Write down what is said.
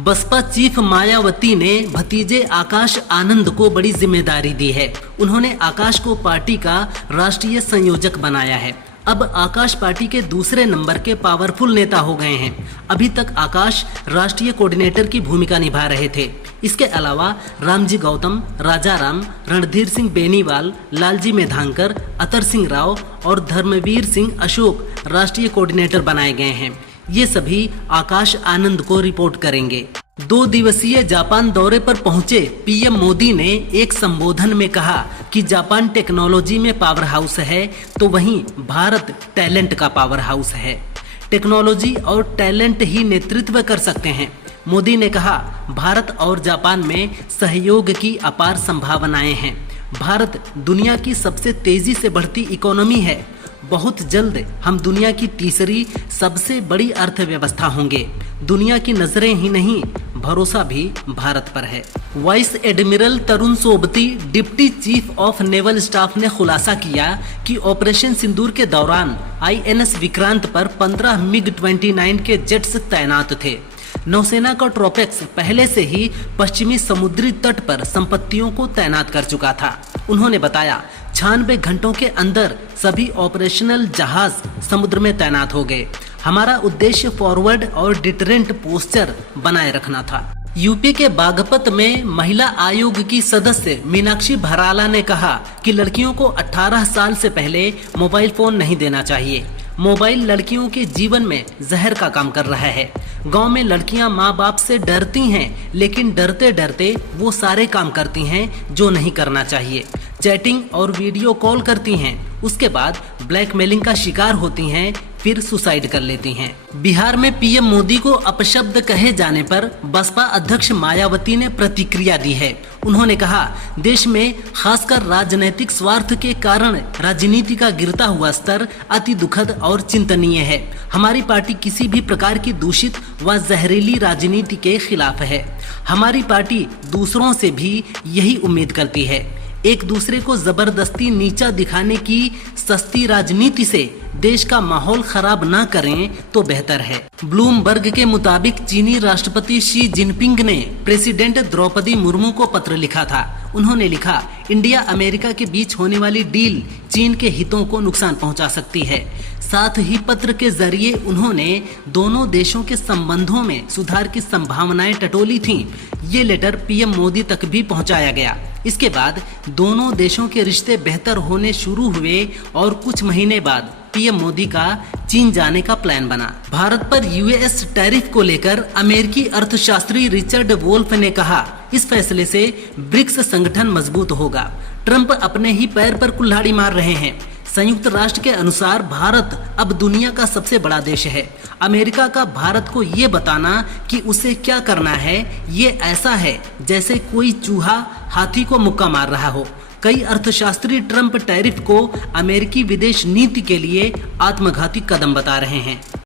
Baspa chief Mayawati ने भतीजे आकाश आनंद को बड़ी जिम्मेदारी दी है। उन्होंने आकाश को पार्टी का राष्ट्रीय संयोजक बनाया है। अब आकाश पार्टी के दूसरे नंबर के पावरफुल नेता हो गए हैं। अभी तक आकाश राष्ट्रीय कोऑर्डिनेटर की भूमिका निभा रहे थे। इसके अलावा रामजी गौतम, राजा राम, रणधीर सिंह बेनीवाल, लालजी मेधांकर, अतर सिंह राव और धर्मवीर सिंह अशोक राष्ट्रीय कोऑर्डिनेटर बनाए गए हैं। ये सभी आकाश आनंद को रिपोर्ट करेंगे। 2 दिवसीय जापान दौरे पर पहुंचे पीएम मोदी ने एक संबोधन में कहा कि जापान टेक्नोलॉजी में पावर हाउस है तो वहीं भारत टैलेंट का पावर हाउस है। टेक्नोलॉजी और टैलेंट ही नेतृत्व कर सकते हैं। मोदी ने कहा, भारत और जापान में सहयोग की अपार संभावनाएं हैं। भारत दुनिया की सबसे तेजी से बढ़ती इकोनॉमी है। बहुत जल्द हम दुनिया की तीसरी सबसे बड़ी अर्थव्यवस्था होंगे। दुनिया की नजरें ही नहीं, भरोसा भी भारत पर है। Vice admiral Tarun Sobti, deputy chief of naval staff ने खुलासा किया कि ऑपरेशन सिंदूर के दौरान INS विक्रांत पर 15 MiG-29 के जेट्स तैनात थे। नौसेना का ट्रोपेक्स पहले से ही पश्चिमी समुद्री तट पर संपत्तियों को तैनात कर चुका था। उन्होंने बताया, 96 घंटों के अंदर सभी ऑपरेशनल जहाज समुद्र में तैनात हो गए। हमारा उद्देश्य फॉरवर्ड और डिटरेंट पोस्चर बनाए रखना था। यूपी के बागपत में महिला आयोग की सदस्य मीनाक्षी भराला ने कहा कि लड़कियों को 18 साल से पहले मोबाइल फोन नहीं देना चाहिए। मोबाइल लड़कियों के जीवन में जहर का काम कर रहा है। गांव में लड़कियां माँ बाप से डरती हैं, लेकिन डरते डरते वो सारे काम करती हैं जो नहीं करना चाहिए। चैटिंग और वीडियो कॉल करती हैं, उसके बाद ब्लैकमेलिंग का शिकार होती हैं, फिर सुसाइड कर लेती हैं। बिहार में पीएम मोदी को अपशब्द कहे जाने पर बसपा अध्यक्ष मायावती ने प्रतिक्रिया दी है। उन्होंने कहा, देश में खासकर राजनीतिक स्वार्थ के कारण राजनीति का गिरता हुआ स्तर अति दुखद और चिंतनीय है। हमारी पार्टी किसी भी प्रकार की दूषित व जहरीली राजनीति के खिलाफ है। हमारी पार्टी दूसरों से भी यही उम्मीद करती है। एक दूसरे को जबरदस्ती नीचा दिखाने की सस्ती राजनीति से देश का माहौल खराब ना करें तो बेहतर है। ब्लूमबर्ग के मुताबिक चीनी राष्ट्रपति शी जिनपिंग ने प्रेसिडेंट द्रौपदी मुर्मू को पत्र लिखा था। उन्होंने लिखा, इंडिया अमेरिका के बीच होने वाली डील चीन के हितों को नुकसान पहुंचा सकती है। साथ ही पत्र के जरिए उन्होंने दोनों देशों के संबंधों में सुधार की संभावनाएं टटोली थीं। ये लेटर पीएम मोदी तक भी पहुंचाया गया। इसके बाद दोनों देशों के रिश्ते बेहतर होने शुरू हुए और कुछ महीने बाद पीएम मोदी का चीन जाने का प्लान बना। भारत पर US टैरिफ को लेकर अमेरिकी अर्थशास्त्री रिचर्ड वोल्फ ने कहा, इस फैसले से ब्रिक्स संगठन मजबूत होगा। ट्रंप अपने ही पैर पर कुल्हाड़ी मार रहे हैं। संयुक्त राष्ट्र के अनुसार भारत अब दुनिया का सबसे बड़ा देश है। अमेरिका का भारत को ये बताना कि उसे क्या करना है, ये ऐसा है जैसे कोई चूहा हाथी को मुक्का मार रहा हो। कई अर्थशास्त्री ट्रंप टैरिफ को अमेरिकी विदेश नीति के लिए आत्मघाती कदम बता रहे हैं।